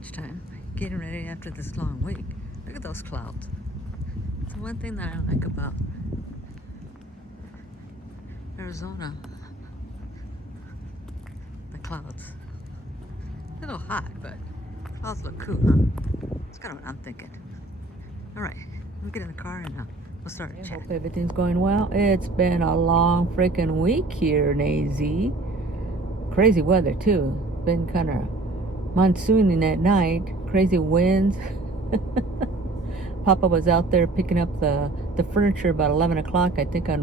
lunchtime, getting ready after this long week. Look at those clouds. It's one thing that I like about Arizona, the clouds. A little hot, but clouds look cool, huh? That's kind of what I'm thinking. All right, let me get in the car and we'll start I chatting. hope everything's going well. It's been a long freaking week here in AZ. Crazy weather too. Been kind of monsooning at night. Crazy winds. Papa was out there picking up the furniture about 11 o'clock, I think, on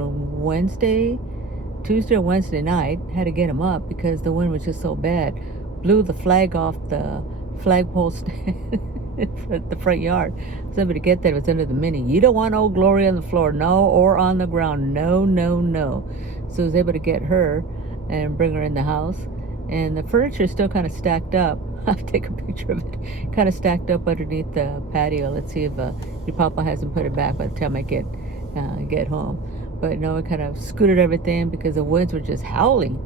Tuesday or Wednesday night. Had to get him up because the wind was just so bad. Blew the flag off the flagpole stand at the front yard. Somebody to get that. It was under the Mini. You don't want old Glory on the floor, no, or on the ground, no, no, no. So I was able to get her and bring her in the house. And the furniture is still kind of stacked up. I'll take a picture of it. Kind of stacked up underneath the patio. Let's see if your papa hasn't put it back by the time I get home. But no, it kind of scooted everything because the winds were just howling.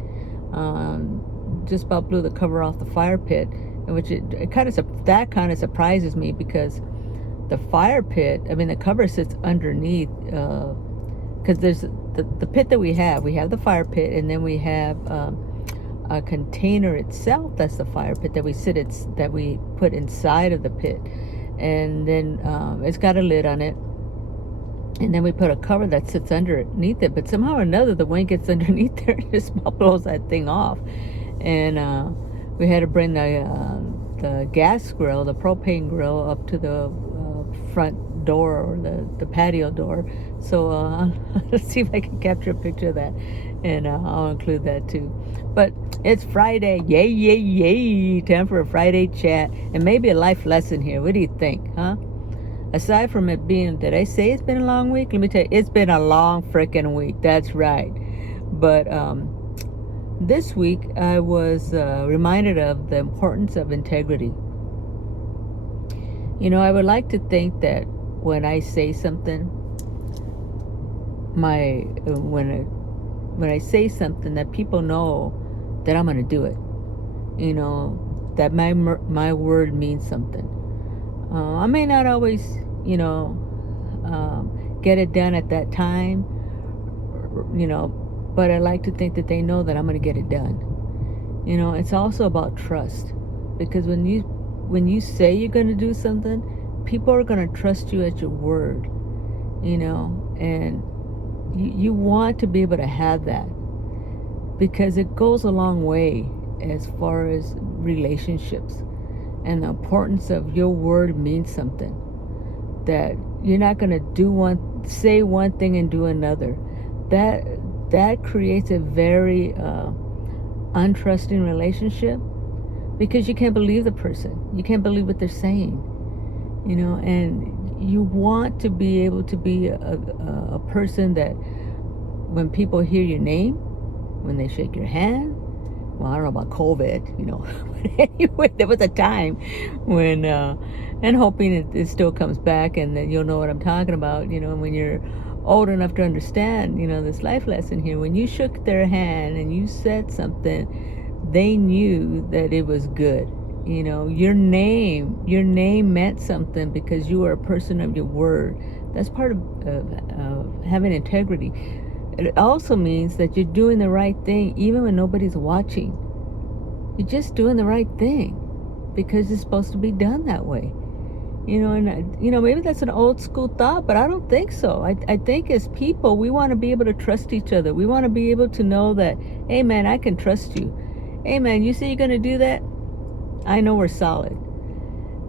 Just about blew the cover off the fire pit, which that kind of surprises me because the fire pit, I mean, the cover sits underneath, because there's the pit that we have the fire pit, and then we have a container itself that's the fire pit that we put inside of the pit, and then it's got a lid on it, and then we put a cover that sits underneath it, but somehow or another the wind gets underneath there and just blows that thing off. And we had to bring the gas grill, the propane grill, up to the front door, or the patio door. So let's see if I can capture a picture of that, and I'll include that too. But it's Friday. Yay, yay, yay. Time for a Friday chat and maybe a life lesson here. What do you think, huh? Aside from it being, did I say it's been a long week? Let me tell you, it's been a long freaking week. That's right. But this week I was reminded of the importance of integrity. You know, I would like to think that when I say something, when I say something, that people know that I'm going to do it. You know, that my word means something. I may not always, get it done at that time, but I like to think that they know that I'm going to get it done. You know, it's also about trust, because when you say you're going to do something, people are going to trust you at your word, and you want to be able to have that, because it goes a long way as far as relationships, and the importance of your word means something, that you're not going to say one thing and do another. That creates a very untrusting relationship, because you can't believe the person. You can't believe what they're saying, and you want to be able to be a person that when people hear your name, when they shake your hand, well, I don't know about COVID, but anyway, there was a time when, and hoping it still comes back, and that you'll know what I'm talking about, when you're old enough to understand, this life lesson here. When you shook their hand and you said something, they knew that it was good. Your name meant something, because you were a person of your word. That's part of having integrity. It also means that you're doing the right thing even when nobody's watching. You're just doing the right thing because it's supposed to be done that way. Maybe that's an old school thought, but I don't think so. I think as people, we want to be able to trust each other. We want to be able to know that, hey man, I can trust you. Hey man, you say you're going to do that? I know we're solid.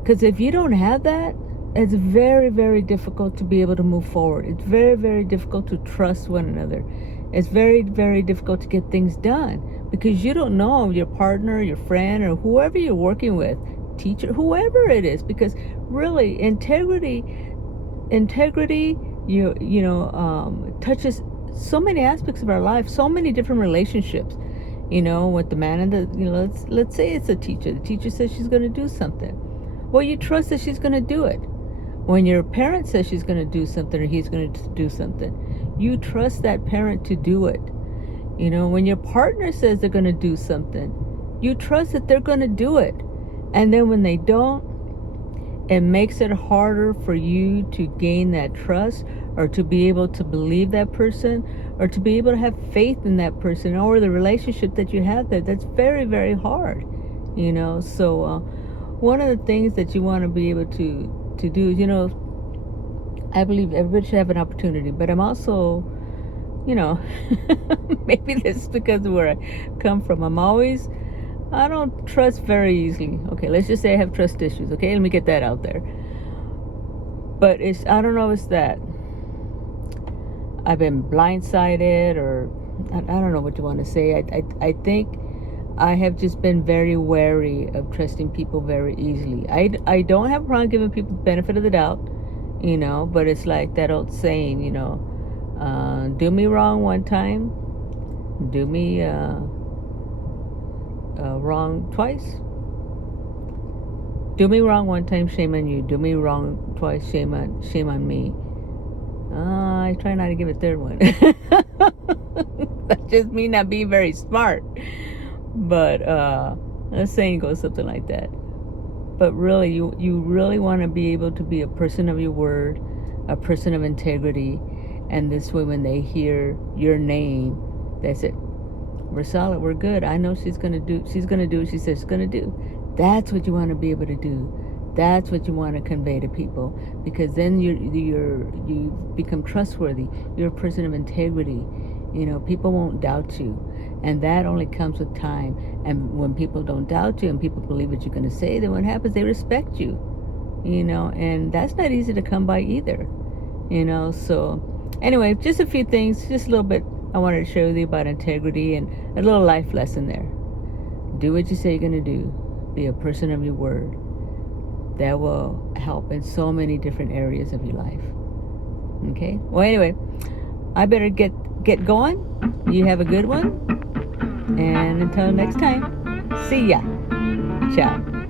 Because if you don't have that, it's very, very difficult to be able to move forward. It's very, very difficult to trust one another. It's very, very difficult to get things done, because you don't know your partner, your friend, or whoever you're working with, teacher, whoever it is. Because really, integrity, touches so many aspects of our life, so many different relationships. With the man and the, let's say it's a teacher. The teacher says she's going to do something. Well, you trust that she's going to do it. When your parent says she's going to do something, or he's going to do something, you trust that parent to do it. When your partner says they're going to do something, you trust that they're going to do it. And then when they don't, it makes it harder for you to gain that trust, or to be able to believe that person, or to be able to have faith in that person, or the relationship that you have there. That's very, very hard, you know. So one of the things that you want to be able to do is, you know, I believe everybody should have an opportunity, but I'm also, you know, maybe this is because of where I come from. I don't trust very easily. Okay, let's just say I have trust issues. Okay, let me get that out there. But I don't know if it's that I've been blindsided, or I don't know what you want to say. I think I have just been very wary of trusting people very easily. I don't have a problem giving people the benefit of the doubt, you know, but it's like that old saying, you know, do me wrong one time, do me wrong twice. Do me wrong one time, shame on you. Do me wrong twice, shame on me. I try not to give a third one. That's just me not being very smart. But the saying goes something like that. But really, you really want to be able to be a person of your word, a person of integrity, and this way when they hear your name, they say, we're solid, we're good. I know she's gonna do what she says she's gonna do. That's what you want to be able to do. That's what you want to convey to people, because then you become trustworthy. You're a person of integrity. You know, people won't doubt you, and that only comes with time. And when people don't doubt you and people believe what you're going to say, then what happens? They respect you. You know, and that's not easy to come by either. You know, so anyway, just a few things, just a little bit I wanted to share with you about integrity, and a little life lesson there. Do what you say you're going to do. Be a person of your word. That will help in so many different areas of your life. Okay? Well, anyway, I better get going. You have a good one. And until next time, see ya. Ciao.